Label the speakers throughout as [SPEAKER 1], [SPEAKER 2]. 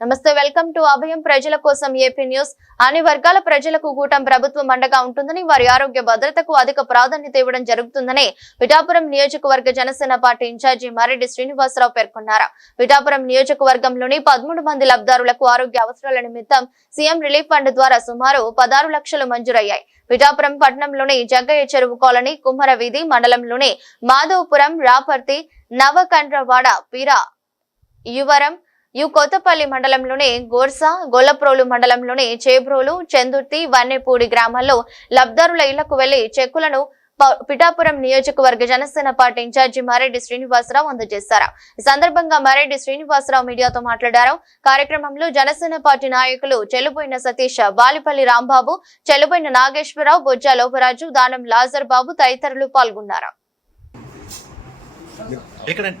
[SPEAKER 1] నమస్తే welcome to అభయం ప్రజల కోసం ఏపీ న్యూస్. అన్ని వర్గాల ప్రజలకు కూటం ప్రభుత్వం అండగా ఉంటుందని వారి ఆరోగ్య భద్రతకు అధిక ప్రాధాన్యత ఇవ్వడం జరుగుతుందని పిఠాపురం నియోజకవర్గ జనసేన పార్టీ ఇన్ఛార్జి మారెడ్డి శ్రీనివాసరావు పేర్కొన్నారు. పిఠాపురం నియోజకవర్గంలోని పదమూడు మంది లబ్ధారులకు ఆరోగ్య అవసరాల నిమిత్తం సీఎం రిలీఫ్ ఫండ్ ద్వారా సుమారు పదహారు లక్షలు మంజూరయ్యాయి. పిఠాపురం పట్టణంలోని జగ్గయ్య చెరువు కాలనీ కుమ్మర వీధి మండలంలోని మాధవపురం రాపర్తి నవకండ్రవాడ పీరా యువరం యు కొత్తపల్లి మండలంలోని గోర్సా గొల్లప్రోలు మండలంలోని చేబ్రోలు చందుర్తి వన్నెపూడి గ్రామాల్లో లబ్ధారుల ఇళ్ళకు వెళ్ళి చెక్కులను ప- పిఠాపురం నియోజకవర్గ జనసేన పార్టీ ఇన్ఛార్జి మారెడ్డి శ్రీనివాసరావు అందజేశారు. ఈ సందర్భంగా మారెడ్డి శ్రీనివాసరావు మీడియాతో మాట్లాడారు. కార్యక్రమంలో జనసేన పార్టీ నాయకులు చెల్లుబోయిన సతీష్ బాలిపల్లి రాంబాబు చెల్లుబోయిన నాగేశ్వరరావు బొజ్జా లోపరాజు దానం లాజర్ బాబు తదితరులు పాల్గొన్నారు.
[SPEAKER 2] ఎక్కడండి?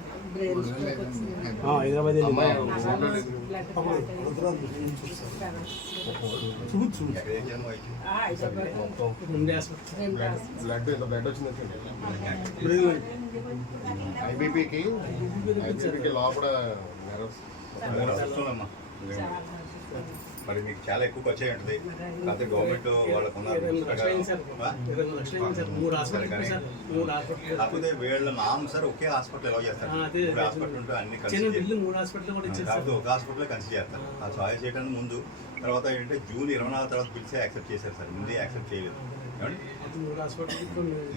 [SPEAKER 3] హైదరాబాద్
[SPEAKER 4] ఐబీపీకి ఐబీపీకి లోపల.
[SPEAKER 2] మరి మీకు చాలా ఎక్కువ ఖర్చు అయి ఉంటుంది. కాకపోతే గవర్నమెంట్ వాళ్ళకు కాకపోతే వీళ్ళ నామ్ సార్ ఒకే హాస్పిటల్ ఎలా చేస్తారు. హాస్పిటల్ ఉంటే అన్ని కాకపోతే ఒక హాస్పిటల్ కన్సిడర్ చేస్తారు. ఆ చాయిస్ చేయడానికి ముందు తర్వాత ఏంటంటే జూన్ ఇరవై నాలుగు తర్వాత పిలిచే యాక్సెప్ట్ చేశారు సార్. ముందే యాక్సెప్ట్ చేయలేదు.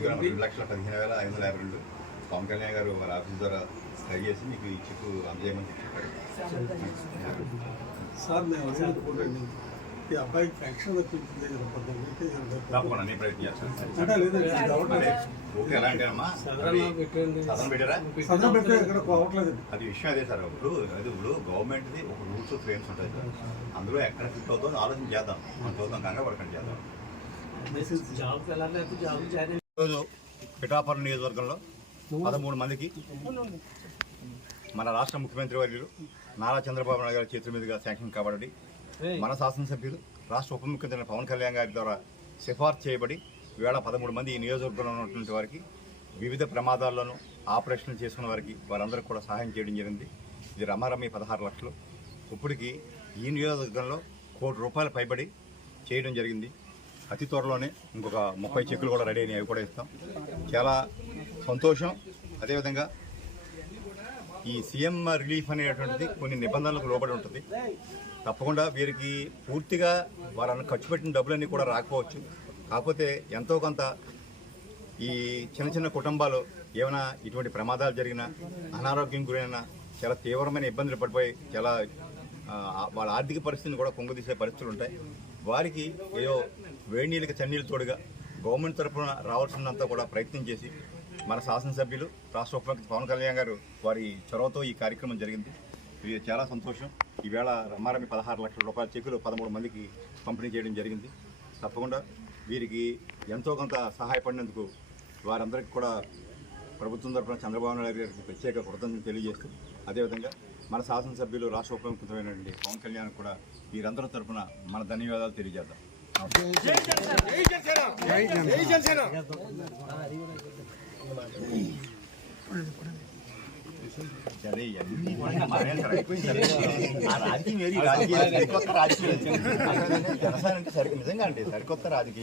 [SPEAKER 2] రెండు లక్షల పదిహేను వేల ఐదు వందల యాభై రెండు. పవన్ కళ్యాణ్ గారు వారి ఆఫీస్ ద్వారా ట్రై చేసి మీకు ఈ చెక్కు అందజేయమని చెప్పారు.
[SPEAKER 5] సార్ నేను అదే అనుకుంటాను ఈ అబ్బాయి ఫ్యాక్షన్ తప్పించింది అంటే లేదు డౌట్
[SPEAKER 2] అదే ఓకే ఎలా అంటేనమ్మా
[SPEAKER 3] సదరణ పెట్టండి
[SPEAKER 2] సదనం పెట్టారా?
[SPEAKER 5] సదనం పెట్టి ఇక్కడ పోవట్లేదు
[SPEAKER 2] అది విషయం అదే సార్ ఇప్పుడు అది ఇప్పుడు గవర్నమెంట్ది ఒక రూల్స్ ఫ్రేమ్స్ ఉంటాయి సార్. అందులో ఎక్కడ ఫిట్ అవుతుందో ఆలోచన చేద్దాం. మన చూద్దాం కంగా పడకండి చేద్దాం. ఈరోజు పిఠాపురం నియోజకవర్గంలో పదమూడు మందికి మన రాష్ట్ర ముఖ్యమంత్రి వర్యులు నారా చంద్రబాబు నాయుడు గారి చేతుల మీదుగా శాంక్షన్ కాబడి మన శాసనసభ్యులు రాష్ట్ర ఉప ముఖ్యమంత్రి పవన్ కళ్యాణ్ గారి ద్వారా సిఫార్సు చేయబడి ఈవేళ పదమూడు మంది ఈ నియోజకవర్గంలో ఉన్నటువంటి వారికి వివిధ ప్రమాదాల్లోనూ ఆపరేషన్లు చేసుకున్న వారికి వారందరికీ కూడా సహాయం చేయడం జరిగింది. ఇది రమారమి పదహారు లక్షలు. ఇప్పటికి ఈ నియోజకవర్గంలో కోటి రూపాయలు పైబడి చేయడం జరిగింది. అతి త్వరలోనే ఇంకొక ముప్పై చెక్కులు కూడా రెడీ అయినాయి అవి కూడా ఇస్తాం. చాలా సంతోషం. అదేవిధంగా ఈ సీఎం రిలీఫ్ అనేటువంటిది కొన్ని నిబంధనలకు లోబడి ఉంటుంది. తప్పకుండా వీరికి పూర్తిగా వాళ్ళని ఖర్చు పెట్టిన డబ్బులన్నీ కూడా రాకపోవచ్చు. కాకపోతే ఎంతో కొంత ఈ చిన్న చిన్న కుటుంబాలు ఏమైనా ఇటువంటి ప్రమాదాలు జరిగినా అనారోగ్యం గురైనా చాలా తీవ్రమైన ఇబ్బందులు పడిపోయి చాలా వాళ్ళ ఆర్థిక పరిస్థితిని కూడా కుంగదీసే పరిస్థితులు ఉంటాయి. వారికి ఏదో వేడి నీళ్ళకి చన్నీళ్ళు తోడుగా గవర్నమెంట్ తరఫున రావాల్సినంత కూడా ప్రయత్నం చేసి మన శాసనసభ్యులు రాష్ట్ర ఉప పవన్ కళ్యాణ్ గారు వారి చొరవతో ఈ కార్యక్రమం జరిగింది. ఇది చాలా సంతోషం. ఈవేళ రమారమి పదహారు లక్షల రూపాయల చెక్కులు పదమూడు మందికి పంపిణీ చేయడం జరిగింది. తప్పకుండా వీరికి ఎంతో కొంత సహాయపడినందుకు వారందరికీ కూడా ప్రభుత్వం తరఫున చంద్రబాబు నాయుడు గారికి ప్రత్యేక కృతజ్ఞతలు తెలియజేస్తూ అదేవిధంగా మన శాసనసభ్యులు రాష్ట్ర ఉప పవన్ కళ్యాణ్ కూడా వీరందరి తరఫున మన ధన్యవాదాలు తెలియజేద్దాం. సరే ఇవన్నీ ఆ రాజకీయం ఏది రాజకీయాలు సరికొత్త రాజకీయం జనసేన అంటే సరి నిజంగా అంటే సరికొత్త రాజకీయం